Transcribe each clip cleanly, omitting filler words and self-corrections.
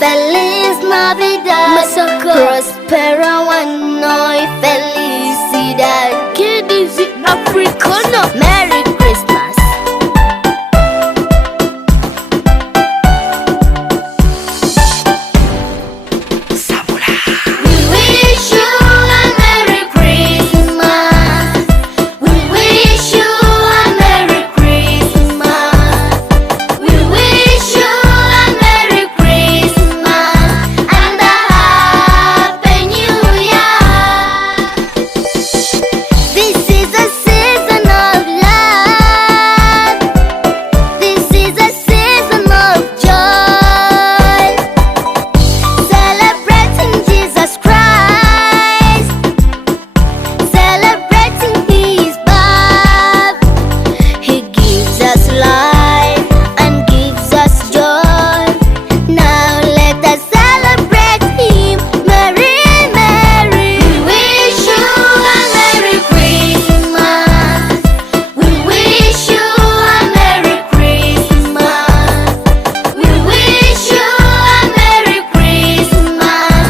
Feliz Navidad, Masaka, Prospera Wano, Felicidad, Kiddies Africano, Merry Christmas. We wish you a Merry Christmas. We wish you a Merry Christmas. We wish you a Merry Christmas and a Happy New Year. This is a season of love. This is a season of joy. Celebrating Jesus Christ. Celebrating His birth. He gives us life and gives us joy. Now let us celebrate Him. Merry, Merry. We wish you a Merry Christmas. We wish you a Merry Christmas. We wish you a Merry Christmas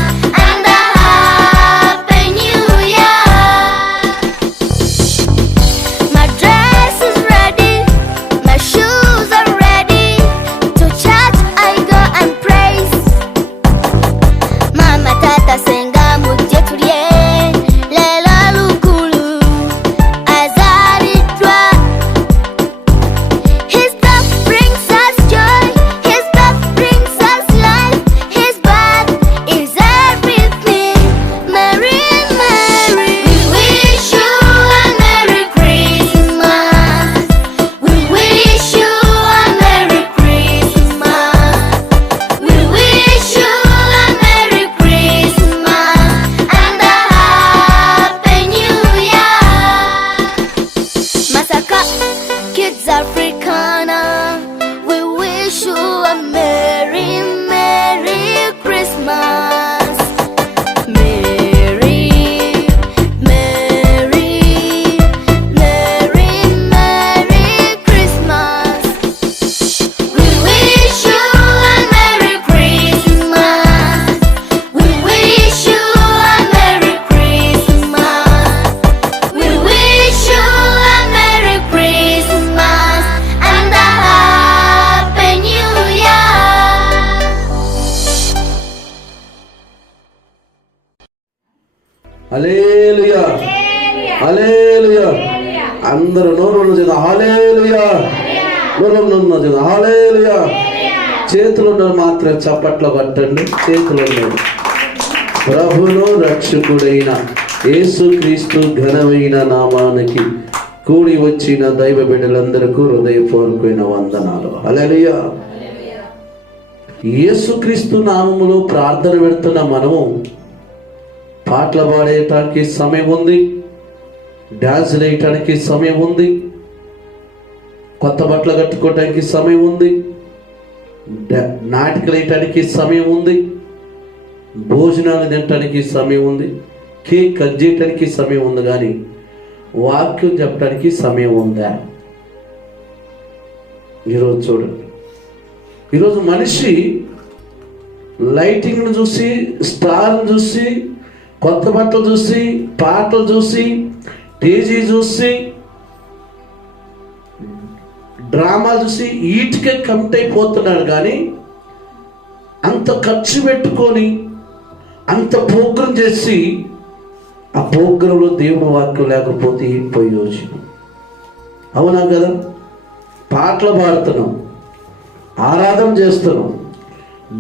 and a Happy New Year. My dress is ready, my shoes are ready. To church I go and praise. Mama tata senga mujye turye lela lukulu azaritwa. His birth brings us joy, His birth brings us life. His birth is everything. Merry, Merry. We wish you a Merry Christmas. We wish you a Merry Christmas. We wish you a Merry Christmas and a Happy New Year. Masaka Kids Africana, we wish you a Merry, Merry Christmas. Merry, Merry, Merry, Merry Christmas. We wish you a Merry Christmas. We wish you a Merry Christmas. We wish you a Merry Christmas and a Happy New Year. హల్లెలూయా హల్లెలూయా అందరూ నోరు చేద్దాం హల్లెలూయా నోరు చేద్దాం హల్లెలూయా చేతులు మాత్రం చప్పట్లు పట్టండి చేతులు ప్రభును రక్షకుడైన యేసుక్రీస్తు ఘనమైన నామానికి కూడి వచ్చిన దైవ బిడ్డలందరికీ హృదయపూర్వకమైన వందనాలు హల్లెలూయా. యేసుక్రీస్తు నామములో ప్రార్థన పెడుతున్న మనము పాటలు పాడేయటానికి సమయం ఉంది, డాన్స్ వేయటానికి సమయం ఉంది, కొత్త బట్టలు కట్టుకోవటానికి సమయం ఉంది, నాటికలు వేయటానికి సమయం ఉంది, భోజనాలు తినటానికి సమయం ఉంది, కేక్ కట్ చేయటానికి సమయం ఉంది. కానీ వాక్యం చెప్పడానికి సమయం ఉందా? ఈరోజు చూడండి, ఈరోజు మనిషి లైటింగ్ను చూసి, స్టార్ను చూసి, కొత్త బట్టలు చూసి, పాటలు చూసి, టీజీ చూసి, డ్రామాలు చూసి వీటికే కమిట్ అయిపోతున్నాడు. కానీ అంత ఖర్చు పెట్టుకొని అంత ప్రోగ్రాం చేసి ఆ ప్రోగ్రాంలో దేవుని వాక్యం లేకపోతే ఏం ప్రయోజనం? అవునా కదా? పాటలు పాడుతున్నాం, ఆరాధన చేస్తున్నాం,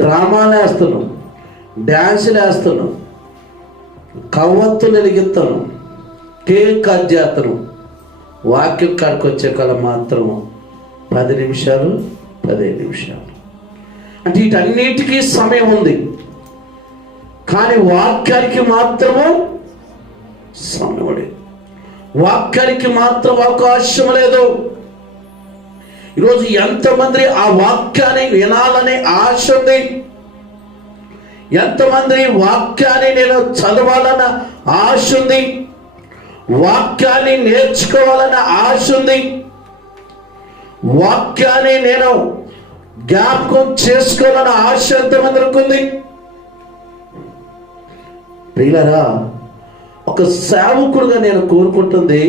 డ్రామాలు వేస్తున్నాం, డ్యాన్సులు వేస్తున్నాం, కవ్వత్తులు వెలిగిస్తాను, కేక్ కట్ చేస్తాను. వాక్యం కాడికి వచ్చే కాలం మాత్రం 10 నిమిషాలు 15 నిమిషాలు అంటే వీటన్నిటికీ సమయం ఉంది. కానీ వాక్యానికి మాత్రము సమయం లేదు, వాక్యానికి మాత్రం అవకాశం లేదు. ఈరోజు ఎంతమంది ఆ వాక్యాన్ని వినాలనే ఆశ ఉంది, ఎంతమంది వాక్యాన్ని నేను చదవాలన్న ఆశ ఉంది, వాక్యాన్ని నేర్చుకోవాలన్న ఆశ ఉంది, వాక్యాన్ని నేను జ్ఞాపకం చేసుకోవాలని ఆశ ఎంతమందికి ఉంది? ప్రియులారా, ఒక సేవకుడుగా నేను కోరుకుంటుంది,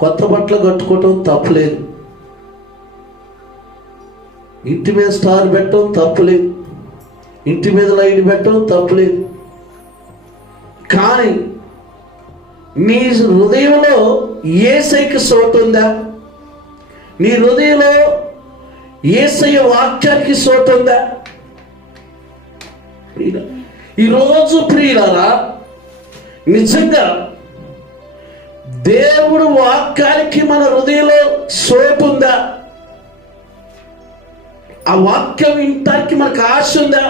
కొత్త బట్టలు కట్టుకోవటం తప్పులేదు, ఇంటి మీద స్టార్ పెట్టడం తప్పులేదు, ఇంటి మీద లైట్ పెట్టడం తప్పులేదు. కానీ నీ హృదయంలో యేసయ్యకి చోటు ఉందా? నీ హృదయంలో యేసయ్య వాక్యానికి చోటు ఉందా? ఈరోజు ప్రియులారా, నిజంగా దేవుడు వాక్యానికి మన హృదయంలో చోటు ఉందా? ఆ వాక్యం వినటానికి మనకు ఆశ ఉందా?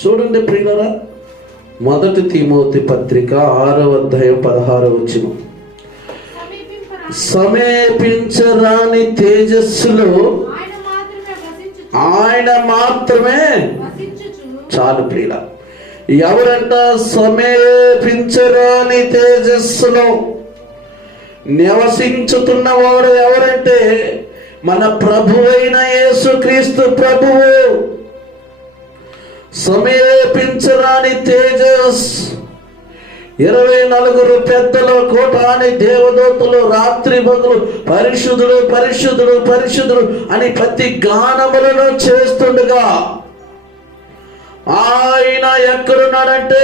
చూడండి ప్రియులారా, 1 తిమోతి పత్రిక 6వ అధ్యాయం 16వ వచనం. సమీపించరాని తేజస్సులో ఆయన మాత్రమే. చాలు ప్రియుల, ఎవరంట సమీపించరాని తేజస్సులో నివసించుతున్నవాడు ఎవరంటే మన ప్రభువైన యేసుక్రీస్తు ప్రభువు. సమీపించరాని తేజస్, 24 పెద్దలు, కోటాని దేవదూతలు రాత్రి పగలు పరిశుద్ధుడు పరిశుద్ధుడు పరిశుద్ధుడు అని ప్రతి గానములను చేస్తుండగా ఆయన ఎక్కడున్నాడంటే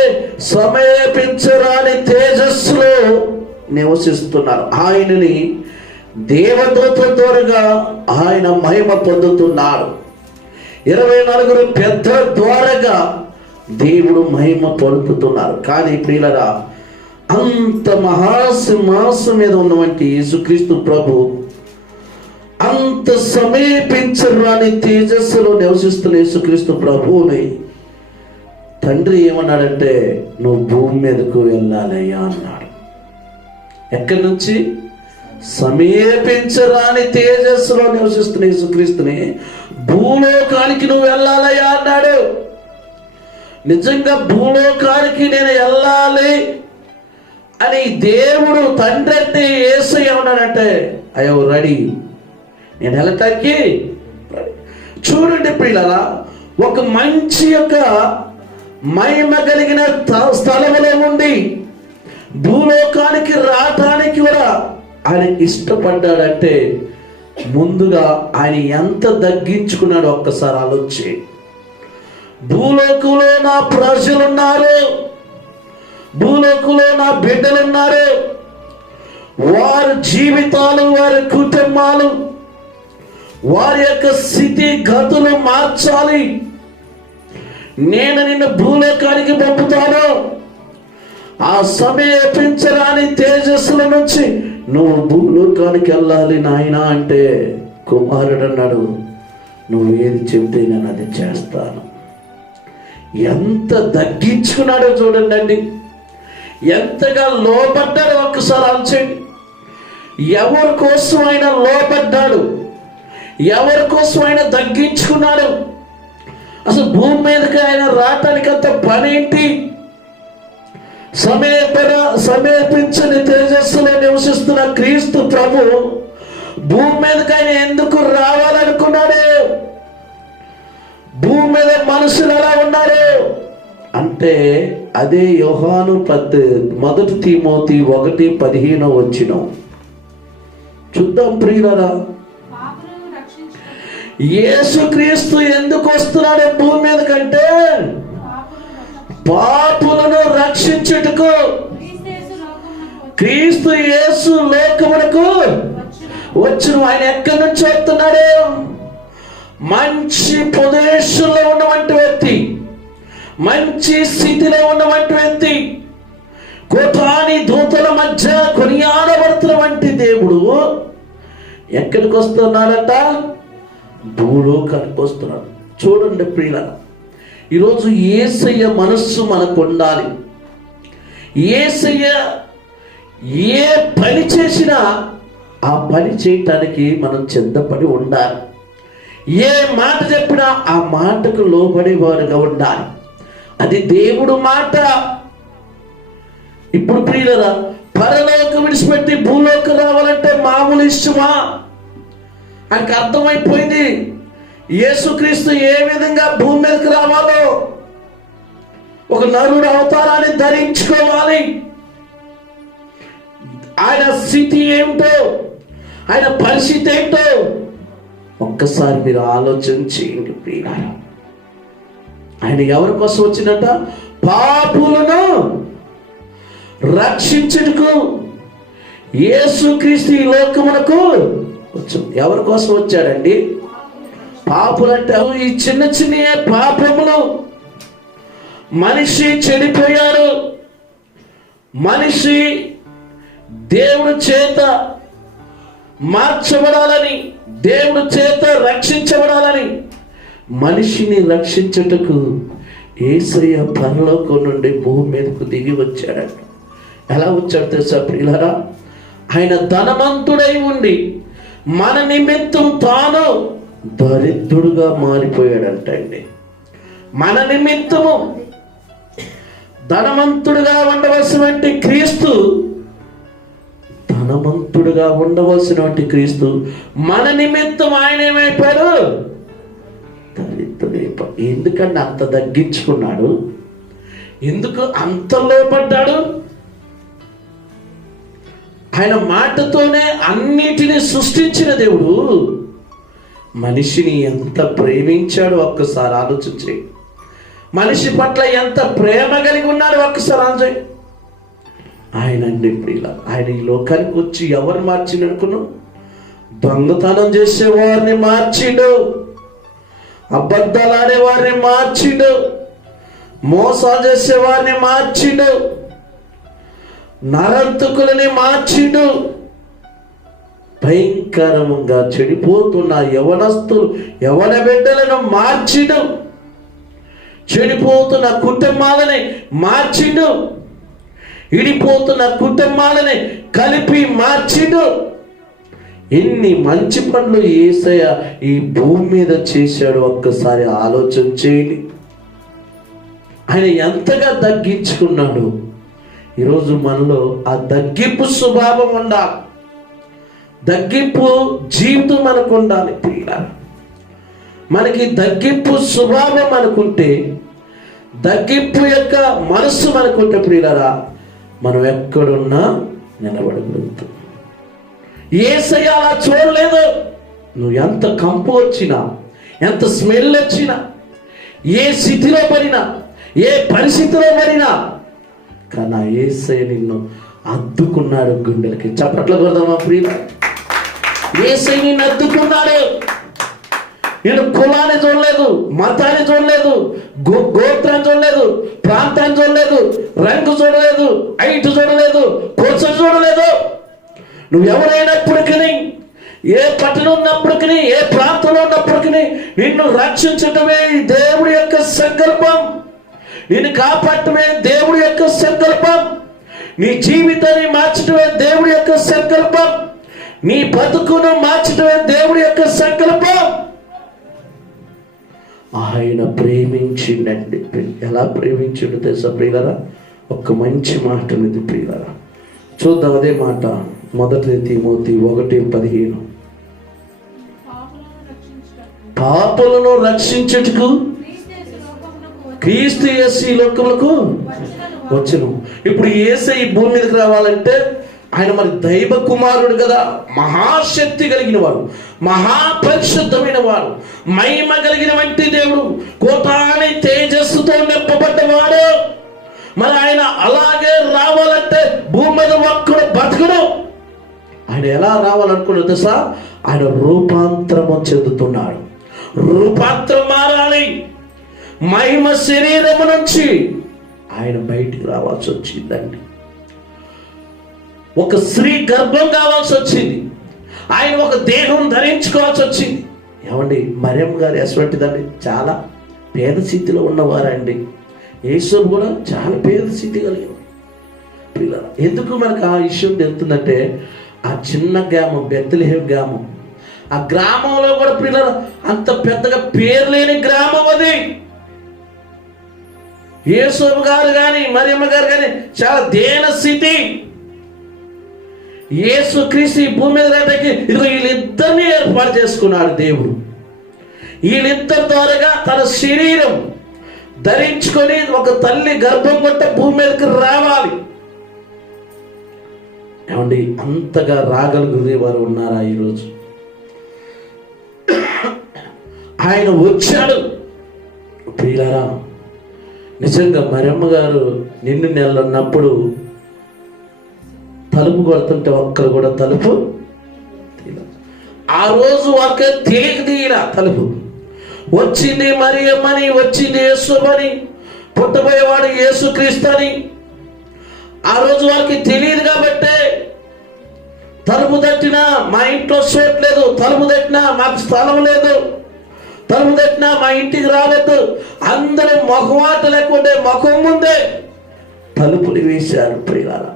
సమీపించరాని తేజస్సులో నివసిస్తున్నారు. ఆయనని దేవదూతల ద్వారా ఆయన మహిమ పొందుతున్నాడు. 24 పెద్దల ద్వారాగా దేవుడు మహిమ పొందుతున్నారు. కానీ ప్రియులరా, అంత మహాసింహాసం మీద ఉన్నటువంటి యేసుక్రీస్తు ప్రభు అంత సమీపించరాని తేజస్సులో నివసిస్తున్న యేసుక్రీస్తు ప్రభువుని తండ్రి ఏమన్నాడంటే, నువ్వు భూమి మీదకు వెళ్ళాలయ్యా అన్నాడు. ఎక్కడి నుంచి? సమీపించరాని తేజస్సులో నివసిస్తున్న యేసుక్రీస్తుని భూలోకానికి నువ్వు వెళ్ళాలయ్యా అన్నాడు. నిజంగా భూలోకానికి నేను వెళ్ళాలి అని దేవుడు తండ్రి అంటే యేసయ్య ఏమన్నాడంటే, ఐ యామ్ రెడీ, నేను వెళ్ళటానికి రెడీ. చూడండి పిల్లలా, ఒక మంచి యొక్క మహిమ కలిగిన స్థలంలో ఉండి భూలోకానికి రావటానికి కూడా ఆయన ఇష్టపడ్డాడంటే ముందుగా ఆయన ఎంత తగ్గించుకున్నాడో ఒక్కసారి ఆలోచి. భూలోకంలో నా ప్రజలున్నారు, భూలోకంలో నా బిడ్డలున్నారు, వారి జీవితాలు, వారి కుటుంబాలు, వారి యొక్క స్థితి గతులు మార్చాలి. నేను నిన్ను భూలోకానికి పంపుతాను. ఆ సమీపించరాని తేజస్సుల నుంచి నువ్వు భూలోకానికి వెళ్ళాలి నాయనా అంటే కుమారుడు అన్నాడు, నువ్వు ఏది చెబితే నేను అది చేస్తాను. ఎంత తగ్గించుకున్నాడో చూడండి, ఎంతగా లోపడ్డాడు. ఒక్కసారి ఆలోచించండి. ఎవరి కోసం ఆయన లోపడ్డాడు, ఎవరి కోసం ఆయన తగ్గించుకున్నాడు. అసలు భూమి మీదకి ఆయన రావటానికి అంత పని ఏంటి? సమీపించని తేజస్సులో నివసిస్తున్న క్రీస్తు ప్రభు భూమి మీదకి ఆయన ఎందుకు రావాలనుకున్నాడు? భూమి మీద మనుషులు ఎలా ఉన్నారు అంటే అదే యోహాను 1 తిమోతి 1:15 వచనం చూద్దాం ప్రియులారా. యేసుక్రీస్తు ఎందుకు వస్తున్నాడు భూమి మీద కంటే పాపులను రక్షించుటకు. క్రీస్తు యేసు లోకమునకు వచ్చును. ఆయన ఎక్కడి నుంచి వస్తున్నాడు? మంచి ప్రదేశంలో ఉన్నటువంటి వ్యక్తి, మంచి స్థితిలో ఉన్నటువంటి వ్యక్తి, కోటాని దూతల మధ్య కొనియాడబడుతున్నటువంటి దేవుడు ఎక్కడికి వస్తున్నాడట? భూలోకానికి వస్తున్నాడు. చూడండి ప్రియులారా, ఈరోజు యేసయ్య మనస్సు మనకు ఉండాలి. యేసయ్య ఏ పని చేసినా ఆ పని చేయటానికి మనం సిద్ధపడి ఉండాలి. ఏ మాట చెప్పినా ఆ మాటకు లోబడేవారుగా ఉండాలి. అది దేవుడు మాట. ఇప్పుడు ప్రియులారా, పరలోకం విడిచిపెట్టి భూలోకం రావాలంటే మామూలు ఇష్టమా? ఆయనకు అర్థమైపోయింది యేసుక్రీస్తు ఏ విధంగా భూమి మీదకి రావాలో, ఒక నరుడు అవతారాన్ని ధరించుకోవాలి. ఆయన స్థితి ఏమిటో, ఆయన పరిస్థితి ఏంటో ఒక్కసారి మీరు ఆలోచన చేయండి ప్రియులారా. ఆయన ఎవరి కోసం వచ్చినట్ట? పాపులను రక్షించుటకు యేసుక్రీస్తు ఈ లోకమునకు వచ్చు. ఎవరి కోసం వచ్చాడండి? పాపులంటే ఈ చిన్న చిన్న పాపములు. మనిషి చెడిపోయారు, మనిషి దేవుడి చేత మార్చబడాలని, దేవుడి చేత రక్షించబడాలని, మనిషిని రక్షించుటకు యేసయ్య పరలోకం నుండి భూమి మీదకు దిగి వచ్చాడంట. ఎలా వచ్చాడు తెలుసా ప్రియులారా? ఆయన ధనవంతుడై ఉండి మన నిమిత్తం తాను దరిద్రుడుగా మారిపోయాడంట అండి. మన నిమిత్తము ధనవంతుడుగా ఉండవలసినటువంటి క్రీస్తు, ధనవంతుడుగా ఉండవలసినటువంటి క్రీస్తు మన నిమిత్తం ఆయన ఏమైపోయాడు? దరిద్రుడైపోయాడు. ఎందుకంటే అంత తగ్గించుకున్నాడు? ఎందుకు అంత లోపడ్డాడు? ఆయన మాటతోనే అన్నిటినీ సృష్టించిన దేవుడు మనిషిని ఎంత ప్రేమించాడు ఒక్కసారి ఆలోచించి. మనిషి పట్ల ఎంత ప్రేమ కలిగి ఉన్నాడు ఒక్కసారి ఆలోచించి. ఆయన అండి ప్రియుల, ఆయన ఈ లోకానికి వచ్చి ఎవరు మార్చిండు అనుకున్నావు? దొంగతనం చేసేవారిని మార్చిండు, అబద్ధాలు ఆడేవారిని మార్చిండు, మోసాలు చేసేవారిని మార్చిండు, నరంతకులని మార్చిండు, భయంకరంగా చెడిపోతున్న యవనస్తులు యవన బిడ్డలను మార్చిండు, చెడిపోతున్న కుటుంబాలని మార్చిండు, ఇడిపోతున్న కుటుంబాలని కలిపి మార్చిండు. ఎన్ని మంచి పనులు యేసయ్య ఈ భూమి మీద చేశాడు ఒక్కసారి ఆలోచన చేయండి. ఆయన ఎంతగా తగ్గించుకున్నాడు. ఈరోజు మనలో ఆ తగ్గింపు స్వభావం ఉండాలి, తగ్గింపు జీవితం మనకు ఉండాలి ప్రియులారా. మనకి తగ్గింపు స్వభావం అనుకుంటే, తగ్గింపు యొక్క మనస్సు మనకుంటే ప్రియులారా, మనం ఎక్కడున్నా నిలబడగలుగుతాం. యేసయ్య అలా చూడలేదు. నువ్వు ఎంత కంపు వచ్చినా, ఎంత స్మెల్ వచ్చినా, ఏ స్థితిలో పడినా, ఏ పరిస్థితిలో పడినా, కానీ యేసయ్య నిన్ను అద్దుకున్నాడు గుండెలకి. చప్పట్లు కొడదామా ప్రియుల? యేసయ్య నిన్ను అద్దుకున్నాడు. నేను కులాన్ని చూడలేదు, మతాన్ని చూడలేదు, గోత్రాన్ని చూడలేదు, ప్రాంతాన్ని చూడలేదు, రంగు చూడలేదు, హైట్ చూడలేదు, కొలుసు చూడలేదు. నువ్వు ఎవరైనప్పటికీ, ఏ పట్టణం ఉన్నప్పటికీ, ఏ ప్రాంతంలో ఉన్నప్పటికీ నిన్ను రక్షించటమే దేవుడి యొక్క సంకల్పం. నిన్ను కాపాడటమే దేవుడి యొక్క సంకల్పం. నీ జీవితాన్ని మార్చడమే దేవుడి యొక్క సంకల్పం. నీ బతుకును మార్చడమే దేవుడి యొక్క సంకల్పం. ఆయన ప్రేమించిండండి. ఎలా ప్రేమించిండు తెలుసా ప్రియులారా? ఒక మంచి మాట ఉంది ప్రియులారా, చూద్దాం. అదే మాట 1 తిమోతి 1:15. పాపులను రక్షించుటకు క్రీస్తు యేసు ఈ లోకములకు వచ్చును. ఇప్పుడు యేసయ్య ఈ భూమి మీదకి రావాలంటే ఆయన మరి దైవ కుమారుడు కదా, మహాశక్తి కలిగిన వాడు, మహాపరిశుద్ధమైన వాడు, మహిమ కలిగిన వంటి దేవుడు, కోటాని తేజస్సుతో నింపబడ్డవాడు. మరి ఆయన అలాగే రావాలంటే భూమి మీద ఒక్కడు బతకడు. ఆయన ఎలా రావాలనుకున్నది తెలుసా? ఆయన రూపాంతరము చెందుతున్నాడు. రూపాంతరం మారాలి. మహిమ శరీరము నుంచి ఆయన బయటికి రావాల్సి వచ్చిందండి. ఒక స్త్రీ గర్భం కావాల్సి వచ్చింది. ఆయన ఒక దేహం ధరించుకోవాల్సి వచ్చింది. ఏమండి, మరియమ్మ గారు ఎటువంటిదండి? చాలా పేద స్థితిలో ఉన్నవారండి. యేసు కూడా చాలా పేద స్థితి కలిగిన పిల్లలు. ఎందుకు మనకు ఆ విషయం తెలుస్తుందంటే, ఆ చిన్న గ్రామం బెత్లెహేం గ్రామం, ఆ గ్రామంలో కూడా పిల్లలు అంత పెద్దగా పేరు లేని గ్రామం అది. యేసు గారు కానీ మరియమ్మ గారు కానీ చాలా దేన స్థితి. యేసు క్రీస్తు ఈ భూమి మీద రావడానికి ఇదిగో వీళ్ళిద్దరిని ఏర్పాటు చేసుకున్నాడు దేవుడు. వీళ్ళిద్దరి ద్వారాగా తన శరీరం ధరించుకొని ఒక తల్లి గర్భం కొట్ట భూమి మీదకి రావాలి. ఏమండి, అంతగా రాగలిగే వారు ఉన్నారా ఈరోజు? ఆయన వచ్చాడు. ప్రియులారా, నిజంగా మరియమ్మ గారు నిండు నెలలు ఉన్నప్పుడు తలుపు కొడుతుంటే ఒక్కరు కూడా తలుపు ఆ రోజు వారికి తెలియక తీయలా తలుపు. వచ్చింది మరియమ్మని, వచ్చింది యేసుమని, పుట్టబోయేవాడు యేసుక్రీస్తు అని ఆ రోజు వారికి తెలియదు కాబట్టి తలుపు తట్టినా మా ఇంట్లో చూడలేదు, తలుపు తట్టినా మాకు స్థలం లేదు, తలుపు తట్టినా మా ఇంటికి రావద్దు, అందరూ మొహమాట లేకుంటే ముఖం ముందే తలుపులు వేశారు. ప్రియులారా,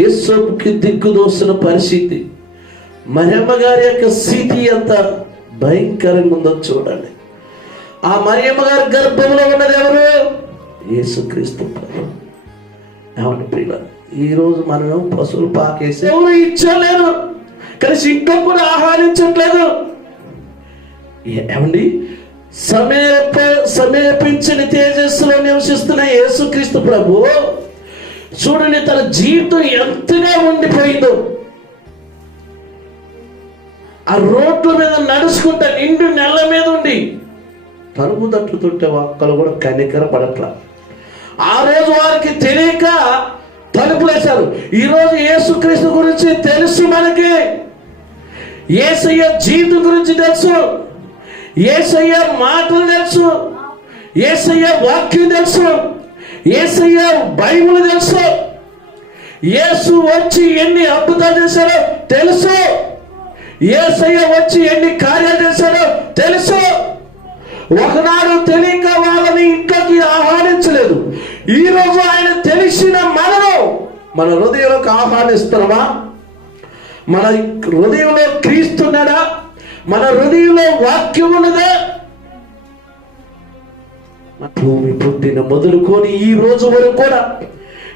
యేసుకి దిక్కుదోసిన పరిస్థితి, మరియమ్మ గారి యొక్క స్థితి ఎంత భయంకరంగా ఉందో చూడండి. ఆ మరియమ్మ గారి గర్భంలో ఉన్నది ఎవరు? యేసుక్రీస్తు ప్రభు. ఏమండి ప్రియులారా, ఈరోజు మనం పశువులు పాకేసి ఎవరు ఇచ్చలేరు, కలిసి ఇంట్లో కూడా ఆహ్వానించట్లేదు. ఏమండి, సమీపించని తేజస్సులో నివసిస్తున్న యేసుక్రీస్తు ప్రభు చూడండి, తన జీవితం ఎంతగా ఉండిపోయిందో. ఆ రోడ్ల మీద నడుచుకుంటా నిండు నెల మీద ఉండి తలుపు తట్టుతుంటే ఒక్కరు కూడా కనికర పడట్లా. ఆ రోజు వారికి తెలియక తలుపులు వేశారు. ఈరోజు యేసుక్రీస్తు గురించి తెలుసు మనకి, యేసయ్య జీవితం గురించి తెలుసు, యేసయ్య మాటలు తెలుసు, యేసయ్య వాక్యం తెలుసు, యేసయ్య బైబిల్ తెలుసు, యేసు వచ్చి ఎన్ని అద్భుతాలు చేశారో తెలుసు, యేసయ్య వచ్చి ఎన్ని కార్యాలు చేశారో తెలుసు. ఒకనాడు తెలియక వాళ్ళని ఇంట్లోకి ఆహ్వానించలేదు. ఈరోజు ఆయన తెలిసిన మనము మన హృదయంలోకి ఆహ్వానిస్తున్నామా? మన హృదయంలో క్రీస్తున్నాడా? మన హృదయంలో వాక్యం ఉన్నదా? భూమి పుట్టిన మొదలుకొని ఈ రోజు వరకు కూడా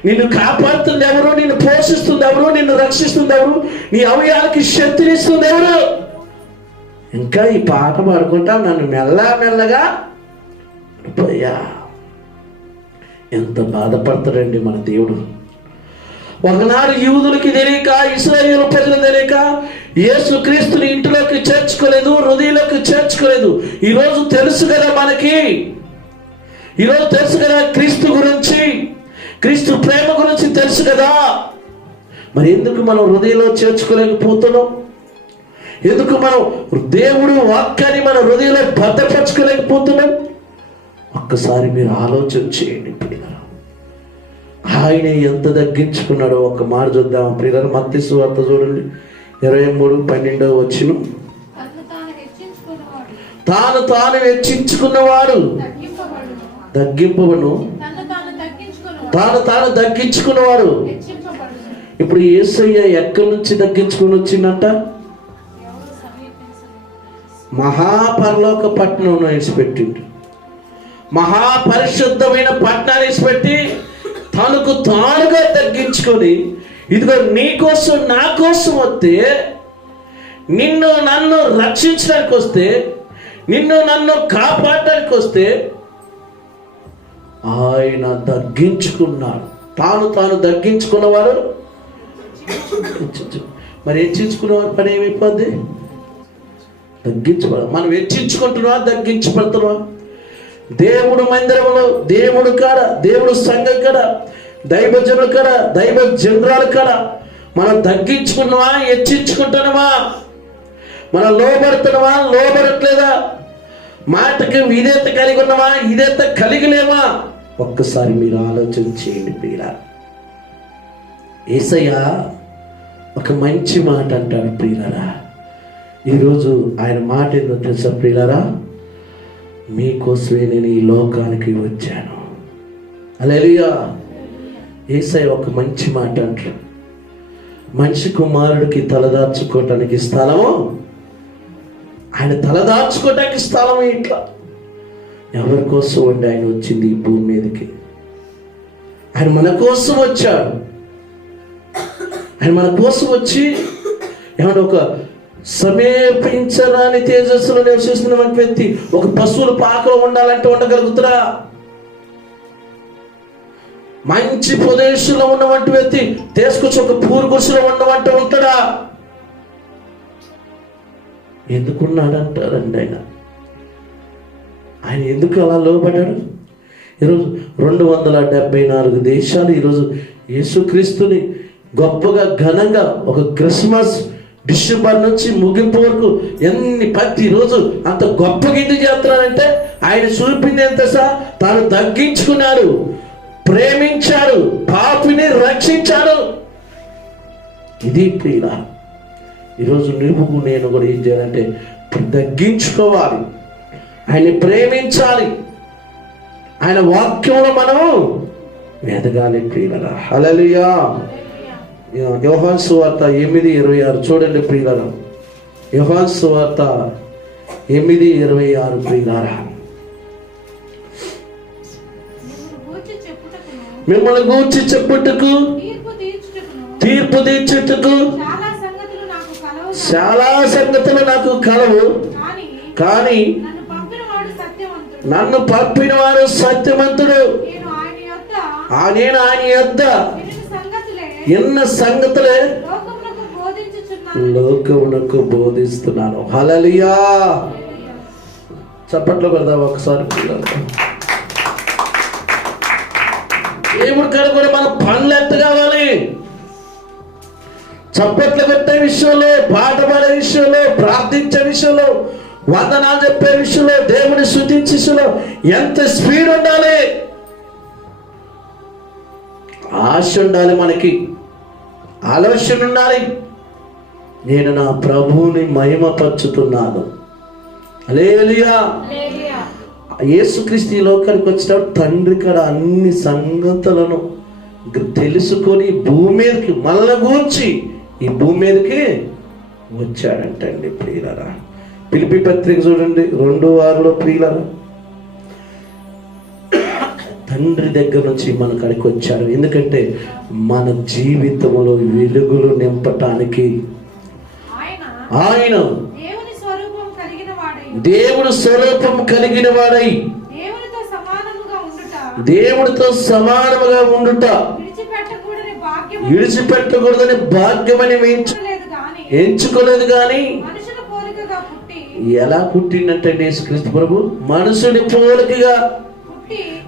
నిన్ను కాపాడుతుంది ఎవరు? నిన్ను పోషిస్తుంది ఎవరు? నిన్ను రక్షిస్తుంది ఎవరు? నీ అవయాలకి శక్తినిస్తుంది ఎవరు? ఇంకా ఈ పాట పాడుకుంటా నన్ను మెల్లగా పోయా. ఎంత బాధపడతాడండి మన దేవుడు. ఒకనాడు యూదులకి తెలియక, ఇశ్రాయేలు ప్రజలు తెలియక యేసుక్రీస్తుని ఇంటిలోకి చేర్చుకోలేదు, హృదయంలోకి చేర్చుకోలేదు. ఈరోజు తెలుసు కదా మనకి, ఈరోజు తెలుసు కదా క్రీస్తు గురించి, క్రీస్తు ప్రేమ గురించి తెలుసు కదా. మరి ఎందుకు మనం హృదయంలో చేర్చుకోలేకపోతున్నాం? ఎందుకు మనం దేవుడు వాక్యాన్ని మన హృదయంలో భద్రపరచుకోలేకపోతున్నాం? ఒక్కసారి మీరు ఆలోచన చేయండి ప్రియులారా. ఆయన ఎంత తగ్గించుకున్నాడో ఒక మాట చూద్దాం ప్రియులారా. మత్తయి సువార్త చూడండి 23:12 తాను తాను హెచ్చించుకున్నవాడు తగ్గింపబడును, తాను తాను తగ్గించుకున్నవాడు. ఇప్పుడు యేసయ్య ఎక్కడి నుంచి తగ్గించుకుని వచ్చిందంట? మహాపరలోక పట్టణం విడిచిపెట్టిండు. మహాపరిశుద్ధమైన పట్టణాన్ని విడిచిపెట్టి తనకు తానుగా తగ్గించుకొని, ఇదిగో నీ కోసం నా కోసం వస్తే, నిన్ను నన్ను రక్షించడానికి వస్తే, నిన్ను నన్ను కాపాడడానికి వస్తే ఆయన తగ్గించుకున్నాడు. తాను తాను తగ్గించుకున్నవారు. మరి హెచ్చించుకున్నవారు పని ఏమైపోద్ది? తగ్గించబడ. మనం హెచ్చించుకుంటున్నావా, తగ్గించబడుతున్నావా? దేవుడు మందిరంలో, దేవుడు కాడ, దేవుడు సంఘం కాడ, దైవజనుల కాడ, దైవ జనరాల కాడ మనం తగ్గించుకున్నావా, హెచ్చించుకుంటున్నావా? మనం లోబడుతున్నావా, లోబడట్లేదా? మాటకి విధేయత కలిగి ఉన్నావా, విధేయత కలిగి లేవా? ఒక్కసారి మీరు ఆలోచన చేయండి ప్రియులారా. యేసయ్య ఒక మంచి మాట అంటాడు ప్రియులారా. ఈరోజు ఆయన మాట ఏంటో తెలుసా ప్రియులారా? మీకోసమే నేను ఈ లోకానికి వచ్చాను. హల్లెలూయా. యేసయ్య ఒక మంచి మాట అంటాడు. మనిషి కుమారుడికి తలదార్చుకోవటానికి స్థలము, ఆయన తలదార్చుకోవటానికి స్థలం ఇట్లా. ఎవరి కోసం అండి ఆయన వచ్చింది ఈ భూమి మీదకి? ఆయన మన కోసం వచ్చాడు. ఆయన మన కోసం వచ్చి ఏమన్నా ఒక సమీపించరాని తేజస్సులో నివసిస్తున్నటువంటి వ్యక్తి ఒక పశువుల పాకలో ఉండాలంటే ఉండగలుగుతారా? మంచి ప్రదేశంలో ఉన్నటువంటి వ్యక్తి తీసుకొచ్చి ఒక పూరు గుడిసెలో ఉండమంటే ఉంటాడా? ఎందుకున్నాడంటారండి ఆయన ఎందుకు అలా లోబడ్డాడు? ఈరోజు 274 దేశాలు ఈరోజు యేసుక్రీస్తుని గొప్పగా ఘనంగా ఒక క్రిస్మస్ డిసెంబర్ నుంచి ముగింపు వరకు ప్రతిరోజు అంత గొప్పగా ఎందుకు చేస్తున్నారంటే ఆయన చూపింది ఎంత తాను తగ్గించుకున్నాడు, ప్రేమించాడు, పాపిని రక్షించాడు. ఇది ప్రియుల ఈరోజు నువ్వు నేను కూడా ఏం చేయాలంటే తగ్గించుకోవాలి, ఆయన్ని ప్రేమించాలి, ఆయన వాక్యంలో మనం ఎదగాలి ప్రియులరా. హల్లెలూయా. యోహాను సువార్త 8:26 చూడండి ప్రియులరా. యోహాను సువార్త 8:26 ప్రియులారా. మిమ్మల్ని గూర్చి చెప్పుటకు తీర్పు తీర్చుటకు చాలా సంగతులు నాకు కలవు, కానీ నన్ను పంపినవాడు సత్యవంతుడు. నేను ఆయన యొద్ద ఎన్న సంగతులే లోకమునకు బోధిస్తున్నాను. హల్లెలూయా. చప్పట్లు కొడదాం ఒకసారి. దేవుడి కాడ కూడా మన పనులు ఎత్త కావాలి. చప్పట్లు కొట్టే విషయంలో, పాట పాడే విషయంలో, ప్రార్థించే విషయంలో, వందనాలు చెప్పే విషయంలో, దేవుని స్తుతించే విషయంలో ఎంత స్పీడ్ ఉండాలి, ఆశ ఉండాలి, మనకి ఆలోచన ఉండాలి. నేను నా ప్రభువుని మహిమపరుచుతున్నాను. హల్లెలూయా. యేసుక్రీస్తు ఈ లోకానికి వచ్చినప్పుడు తండ్రి కాడ అన్ని సంగతులను తెలుసుకొని భూమి మీదకి మళ్ళ గూర్చి ఈ భూమి మీదకి వచ్చాడంటండి ప్రియులరా. ఫిలిప్పీ పత్రిక చూడండి 2:6 ప్రియులరా. తండ్రి దగ్గర నుంచి మన కాడికి వచ్చాడు. ఎందుకంటే మన జీవితంలో వెలుగులు నింపటానికి ఆయన దేవుడు స్వరూపం కలిగిన వాడై దేవుడితో సమానముగా ఉండుట విడిచిపెట్టకూడదని భాగ్యమని ఎంచుకోలేదు కానీ ఎలా పుట్టినట్టే యేసుక్రీస్తు ప్రభు మనుషుని పోలికగా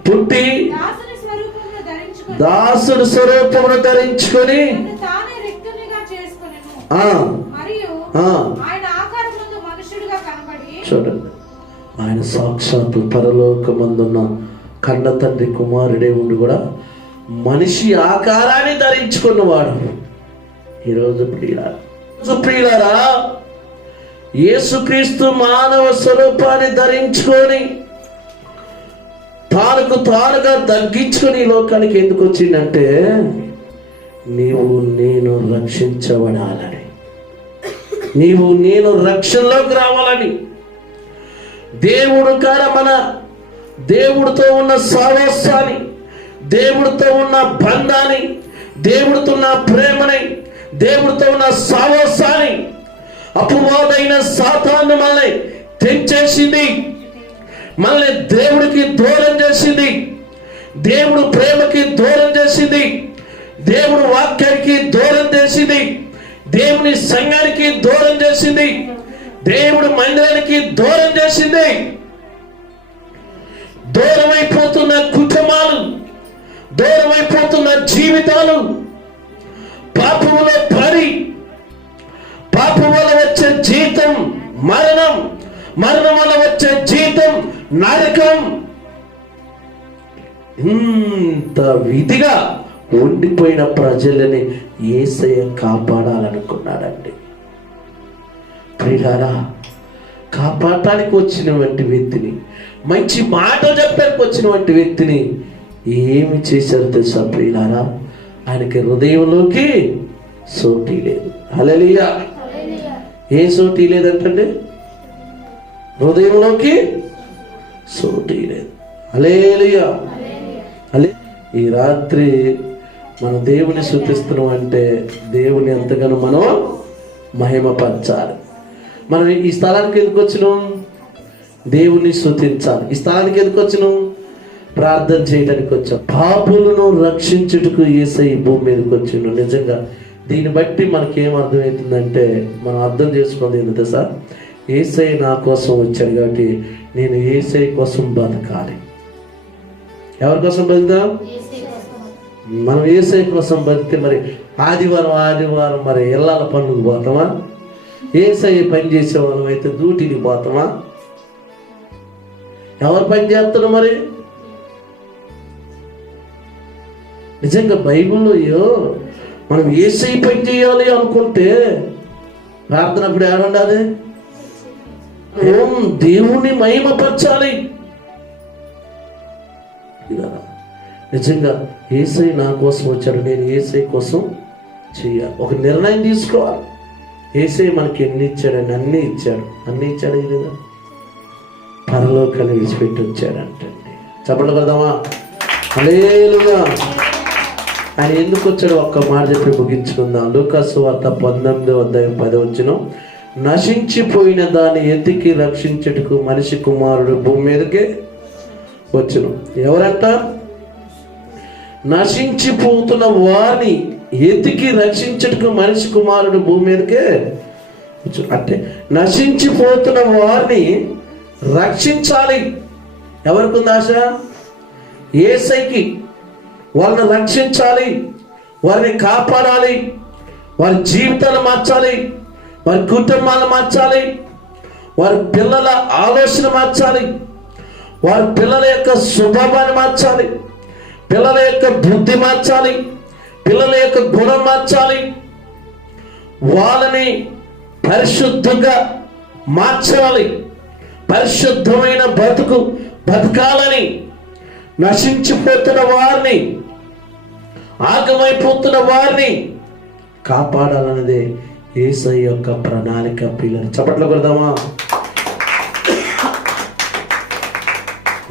పుట్టి దాసుడి స్వరూపమును ధరించుకొని చూడండి, ఆయన సాక్షాత్తు పరలోకమందున్న కన్న తండ్రి కుమారుడే ఉండి కూడా మనిషి ఆకారాన్ని ధరించుకున్నవాడు. ఈరోజు ప్రియులారా, యేసుక్రీస్తు మానవ స్వరూపాన్ని ధరించుకొని తానుగా తగ్గించుకొని ఈ లోకానికి ఎందుకు వచ్చిందంటే నీవు నేను రక్షించబడాలని, నీవు నేను రక్షణలోకి రావాలని. దేవుడు కాడ మన దేవుడితో ఉన్న సావాసాన్ని, దేవుడితో ఉన్న బంధాన్ని, దేవుడితో ఉన్న ప్రేమని, దేవుడితో ఉన్న సావాసాన్ని అపవాదైన సాతాను మనల్ని తెంచేసింది, మనల్ని దేవుడికి దూరం చేసింది, దేవుడు ప్రేమకి దూరం చేసింది, దేవుడు వాక్యానికి దూరం చేసింది, దేవుని సంఘానికి దూరం చేసింది, దేవుడు మందిరానికి దూరం చేసింది. దూరమైపోతున్న కుటుంబాలు, దూరమైపోతున్న జీవితాలు పాపములో పడి, పాపం వల్ల వచ్చే జీతం మరణం, మరణం వల్ల వచ్చే జీతం నరకం. ఇంత విధిగా ఉండిపోయిన ప్రజలని యేసయ్య కాపాడాలనుకున్నాడండి. ప్రియులారా, కాపాడటానికి వచ్చినటువంటి వ్యక్తిని, మంచి మాట చెప్పడానికి వచ్చినటువంటి వ్యక్తిని ఏమి చేశారు తెలుసా ప్రియులారా? ఆయనకి హృదయంలోకి సోటి లేదు. హల్లెలూయా. ఏ సోటి లేదంటే హృదయంలోకి సోటి లేదు. హల్లెలూయా. ఈ రాత్రి మనం దేవుని స్తుతిస్తున్నాం అంటే దేవుని ఎంతగానో మనం మహిమపరచాలి. మనం ఈ స్థలానికి ఎందుకు వచ్చినాం? దేవుని స్తుతించాలి. ఈ స్థలానికి ఎందుకు వచ్చినాం? ప్రార్థన చేయడానికి వచ్చాం. పాపులను రక్షించుటకు యేసయ్య భూమి మీదకి వచ్చిండు. నిజంగా దీన్ని బట్టి మనకేం అర్థమవుతుందంటే, మనం అర్థం చేసుకుంది ఏంటంటే, సార్ యేసయ్య నా కోసం వచ్చాడు కాబట్టి నేను యేసయ్య కోసం బతకాలి. ఎవరి కోసం బతుకుతాం? మనం యేసయ్య కోసం బతికితే మరి ఆదివారం మరి ఇళ్ళ పనులకు పోతామా? యేసయ్య పని చేసే వాళ్ళం అయితే డ్యూటీకి పోతామా? ఎవరు పని చేస్తున్నారు మరి? నిజంగా బైబిల్లో మనం యేసయ్య పని చేయాలి అనుకుంటే ప్రార్థన అప్పుడు ఏడుండాలి? దేవుని మహిమపరచాలి. నిజంగా యేసయ్య నా కోసం వచ్చాడు, నేను యేసయ్య కోసం చేయాలి. ఒక నిర్ణయం తీసుకోవాలి. యేసయ్య మనకి ఎన్ని ఇచ్చాడని? అన్నీ ఇచ్చాడు. అన్నీ ఇచ్చాడు కదా, పరలోకాన్ని విడిచిపెట్టి వచ్చాడంటండి. చెప్పండి కదమ్మా, హల్లెలూయా. ఆయన ఎందుకు వచ్చాడో ఒక్క మాట చెప్పి ముగించుకుందాం. లూకాసు సువార్త 19:10 నశించిపోయిన దాన్ని ఎతికి రక్షించుటకు మనిషి కుమారుడు భూమి మీదకే వచ్చును. ఎవరంట? నశించిపోతున్న వారిని ఎతికి రక్షించుటకు మనిషి కుమారుడు భూమి మీదకే వచ్చును. అంటే నశించిపోతున్న వారిని రక్షించాలి. ఎవరికి ఉంది ఆశ? యేసయ్యకి. వాళ్ళని రక్షించాలి, వారిని కాపాడాలి, వారి జీవితాలు మార్చాలి, వారి కుటుంబాలను మార్చాలి, వారి పిల్లల ఆలోచన మార్చాలి, వారి పిల్లల యొక్క స్వభావాన్ని మార్చాలి, పిల్లల యొక్క బుద్ధి మార్చాలి, పిల్లల యొక్క గుణం మార్చాలి, వాళ్ళని పరిశుద్ధంగా మార్చాలి, పరిశుద్ధమైన బతకాలని, నశించిపోతున్న వారిని, ఆగమైపోతున్న వారిని కాపాడాలన్నదే యేసయ్య యొక్క ప్రణాళిక. పిల్లలు చప్పట్లు కొడదామా?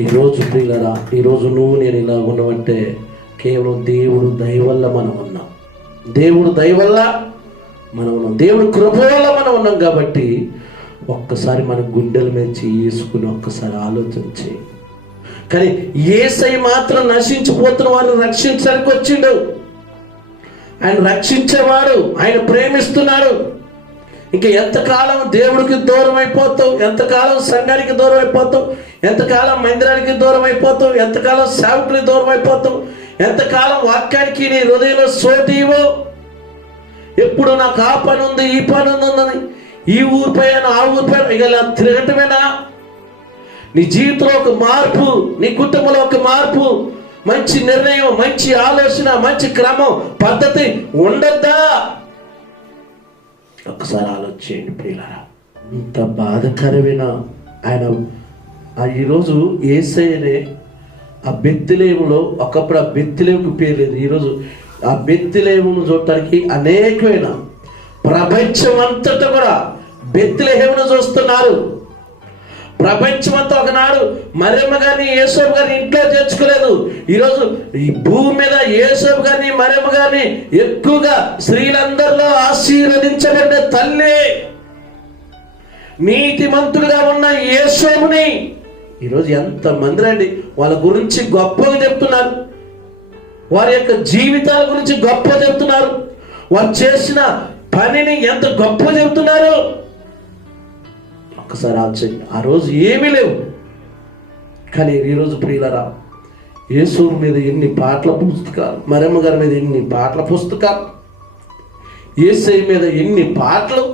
ఈరోజు పిల్లరా, ఈరోజు నువ్వు నేను ఇలా ఉన్నావంటే కేవలం దేవుడు దయ వల్ల మనం ఉన్నాం. దేవుడు దయ వల్ల మనం ఉన్నాం, దేవుడు కృప వల్ల మనం ఉన్నాం. కాబట్టి ఒక్కసారి మన గుండెల మీద చేసుకుని ఒక్కసారి ఆలోచించి. కానీ యేసయ్య మాత్రం నశించిపోతున్న వారిని రక్షించడానికి వచ్చిండు. ఆయన రక్షించేవాడు, ఆయన ప్రేమిస్తున్నాడు. ఇంకా ఎంతకాలం దేవుడికి దూరం అయిపోతావు? ఎంతకాలం సంఘానికి దూరం అయిపోతావు? ఎంతకాలం మందిరానికి దూరం అయిపోతావు? ఎంతకాలం సేవకునికి దూరం అయిపోతావు? ఎంతకాలం వాక్యానికి నీ హృదయంలో సోటివో? ఎప్పుడు నాకు ఆ పని ఉంది, ఈ పని ఉందని ఈ ఊరిపోయాను, ఆ ఊరిపోయాను, ఇక ఇలా తిరగటమేనా? నీ జీవితంలో ఒక మార్పు, నీ కుటుంబంలో ఒక మార్పు, మంచి నిర్ణయం, మంచి ఆలోచన, మంచి క్రమం, పద్ధతి ఉండద్దా? ఒకసారి ఆలోచించండి ప్రియులారా. ఇంత బాధకరమైన ఆయన ఈరోజు యేసయ్యనే ఆ బెత్లెహేములో, ఒకప్పుడు ఆ బెత్లెహేముకు పేరు లేదు, ఈరోజు ఆ బెత్లెహేమును చూడటానికి అనేకమైన ప్రపంచం అంతటా కూడా బెత్లెహేమును చూస్తున్నారు. ప్రపంచమంతా ఒకనాడు మరియమ్మ గారిని, యేసోబు గారిని ఇంట్లో చేర్చుకోలేదు. ఈరోజు ఈ భూమి మీద యేసోబు గారిని, మరియమ్మ గారిని ఎక్కువగా స్త్రీలందరిలో ఆశీర్వదించబడిన తల్లి, నీతిమంతుడుగా ఉన్న యేసోబుని ఈరోజు ఎంతమంది రండి వాళ్ళ గురించి గొప్పగా చెప్తున్నారు, వారి యొక్క జీవితాల గురించి గొప్ప చెప్తున్నారు, వారు చేసిన పనిని ఎంత గొప్ప చెప్తున్నారు. ఒక్కసారి ఆలోచించండి. ఆ రోజు ఏమీ లేవు, కానీ ఈరోజు ప్రియులరా యేసోబు మీద ఎన్ని పాటల పుస్తకాలు, మరియమ్మ గారి మీద ఎన్ని పాటల పుస్తకాలు, యేసయ్య మీద ఎన్ని పాటలు.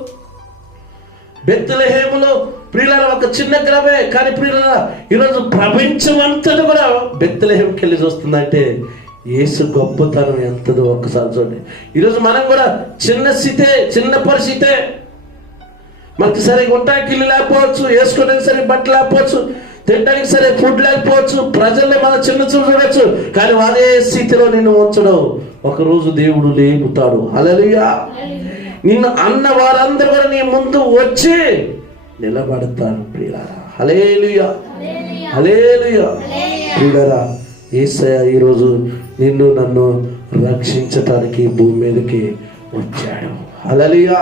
బెత్లెహేములో ప్రియులరా ఒక చిన్న గ్రామే, కానీ ప్రియులరా ఈరోజు ప్రపంచం అంతటా కూడా బెత్లెహేంకి వెళ్ళి చూస్తుందంటే యేసు గొప్పతనం ఎంతదో ఒక్కసారి చూడండి. ఈరోజు మనం కూడా చిన్న స్థితే, చిన్న పరిస్థితే, మనకి సరిగ్గా ఉండటానికి ఇల్లు లేకపోవచ్చు, వేసుకోవడానికి సరే బట్టలు లేకపోవచ్చు, తినడానికి సరే ఫుడ్ లేకపోవచ్చు, ప్రజల్లో మన చిన్న చూడవచ్చు, కానీ అదే స్థితిలో నిన్ను ఉంచడం ఒకరోజు దేవుడు లేపుతాడు. హల్లెలూయా. నిన్ను అన్న వారందరూ కూడా నీ ముందు వచ్చి నిలబడతారు ప్రియులారా. హల్లెలూయా, హల్లెలూయా. ప్రియులారా, యేసయ్య ఈరోజు నిన్ను నన్ను రక్షించటానికి భూమి మీదకి వచ్చాడు. హల్లెలూయా.